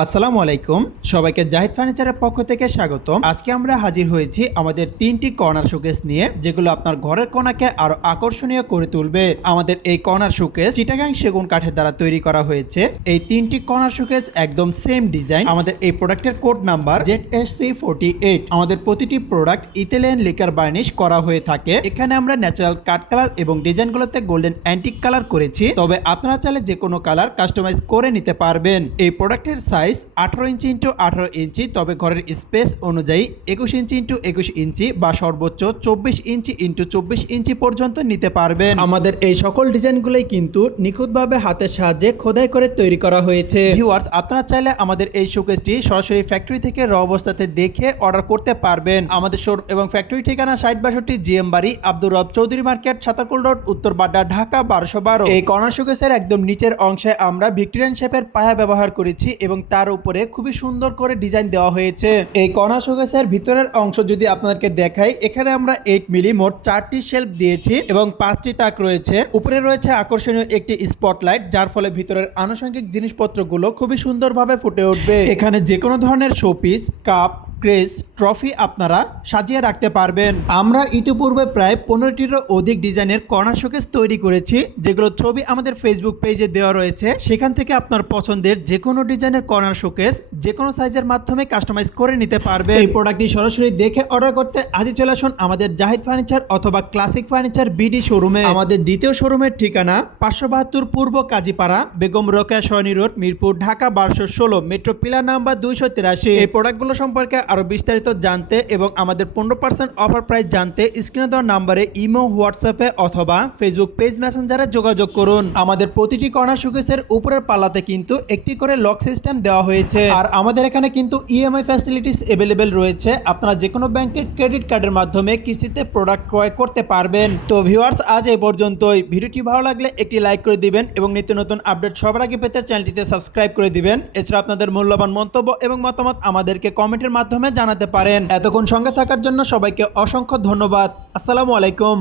আসসালামু আলাইকুম। সবাইকে জাহিদ ফার্নিচারের পক্ষ থেকে স্বাগতম। আজকে আমরা হাজির হয়েছি আমাদের তিনটি কর্নার শোকেস নিয়ে, যেগুলো আপনার ঘরের কোনাকে আরও আকর্ষণীয় করে তুলবে। আমাদের এই কর্নার শোকেস চিটাগাং সেগুন কাঠের দ্বারা তৈরি করা হয়েছে। এই তিনটি কর্নার শোকেস একদম সেম ডিজাইন আমাদের এই প্রোডাক্টের code number Z S C forty eight আমাদের প্রতিটি প্রোডাক্ট ইতালিয়ান লিকার বার্নিশ করা হয়ে থাকে। এখানে আমরা ন্যাচারাল কাট কালার এবং ডিজাইনগুলোতে গোল্ডেন অ্যান্টিক কালার করেছি। তবে আপনারা চাইলে যে কোনো কালার কাস্টমাইজ করে নিতে পারবেন। এই প্রোডাক্টের সাইজ আঠারো ইঞ্চি ইন্টু আঠারো ইঞ্চি তবে ঘরের স্পেস অনুযায়ী একুশ ইঞ্চি ইন্টু একুশ ইঞ্চি বা সর্বোচ্চ চব্বিশ ইঞ্চি ইন্টু চব্বিশ ইঞ্চি পর্যন্ত নিতে পারবেন। আমাদের এই সকল ডিজাইনগুলোই কিন্তু নিখুঁতভাবে হাতের সাহায্যে খোদাই করে তৈরি করা হয়েছে। ভিউয়ার্স আপনারা চাইলে আমাদের এই শোকেসটি সরাসরি ফ্যাক্টরি থেকে র অবস্থাতে দেখে অর্ডার করতে পারবেন। আমাদের শোর এবং ফ্যাক্টরি ঠিকানা ষাট বাষট্টি জিএম বাড়ি আব্দুর রব চৌধুরী মার্কেট ছাতাকুল রোড উত্তর বাড্ডা ঢাকা বারোশো বারো। এই কর্নার শোকেসের একদম নিচের অংশে আমরা ভিক্টোরিয়ান শেপের পায়া ব্যবহার করেছি এবং তার উপরে খুবই সুন্দর করে ডিজাইন দেওয়া হয়েছে। এই কণা শোকেসের ভিতরের অংশ যদি আপনাদেরকে দেখাই, এখানে আমরা এইট মিলি মোট চারটি শেল্ফ দিয়েছি এবং পাঁচটি তাক রয়েছে। উপরে রয়েছে আকর্ষণীয় একটি স্পটলাইট যার ফলে ভিতরের আনুষঙ্গিক জিনিসপত্রগুলো খুবই সুন্দরভাবে ফুটে উঠবে। এখানে যে কোনো ধরনের শোপিস কাপ ক্রেস ট্রফি আপনারা সাজিয়ে রাখতে পারবেন। আমরা ইতিপূর্বে প্রায় পনেরোটিরও অধিক ডিজাইনের কর্নার শোকেস তৈরি করেছি, যেগুলো ছবি আমাদের ফেসবুক পেজে দেওয়া রয়েছে। সেখান থেকে আপনার পছন্দের যে কোনো ডিজাইনের কর্নার শোকেস যে কোনো সাইজের মাধ্যমে কাস্টমাইজ করে নিতে পারবে এই প্রোডাক্টটি সরাসরি দেখে অর্ডার করতে আজই চলে আসুন আমাদের জাহিদ ফার্নিচার অথবা ক্লাসিক ফার্নিচার বিডি শোরুমে। আমাদের দ্বিতীয় শোরুমের ঠিকানা পাঁচশো বাহাত্তর পূর্ব কাজীপাড়া, বেগম রোকেয়া সয়নি রোড, মিরপুর, ঢাকা, বারোশো ষোলো, মেট্রো পিলার নাম্বার দুইশো তিরাশি। এই প্রোডাক্টগুলো সম্পর্কে আরও বিস্তারিত জানতে এবং আমাদের পনেরো পার্সেন্ট অফার প্রাইস জানতে স্ক্রিনে দেওয়া নাম্বারে ইমো হোয়াটসঅ্যাপে অথবা ফেসবুক পেজ মেসেঞ্জারে যোগাযোগ করুন। আমাদের প্রতিটি কর্নার শোকেসের উপরের পাল্লাতে কিন্তু একটি করে লক সিস্টেম দেওয়া হয়েছে। আর আমাদের এখানে কিন্তু ইএমআই ফ্যাসিলিটিস অ্যাভেলেবেল রয়েছে। আপনারা যে কোনো ব্যাংকের ক্রেডিট কার্ডের মাধ্যমে কিস্তিতে প্রোডাক্ট ক্রয় করতে পারবেন। তো ভিউয়ার্স আজ এ পর্যন্তই। ভিডিওটি ভালো লাগলে একটি লাইক করে দিবেন এবং নিত্য নতুন আপডেট সবার আগে পেতে চ্যানেলটিতে সাবস্ক্রাইব করে দিবেন। এছাড়া আপনাদের মূল্যবান মন্তব্য এবং মতামত আমাদেরকে কমেন্টের মাধ্যমে জানাতে পারেন। এতক্ষণ সঙ্গে থাকার জন্য সবাইকে অসংখ্য ধন্যবাদ। আসসালামু আলাইকুম।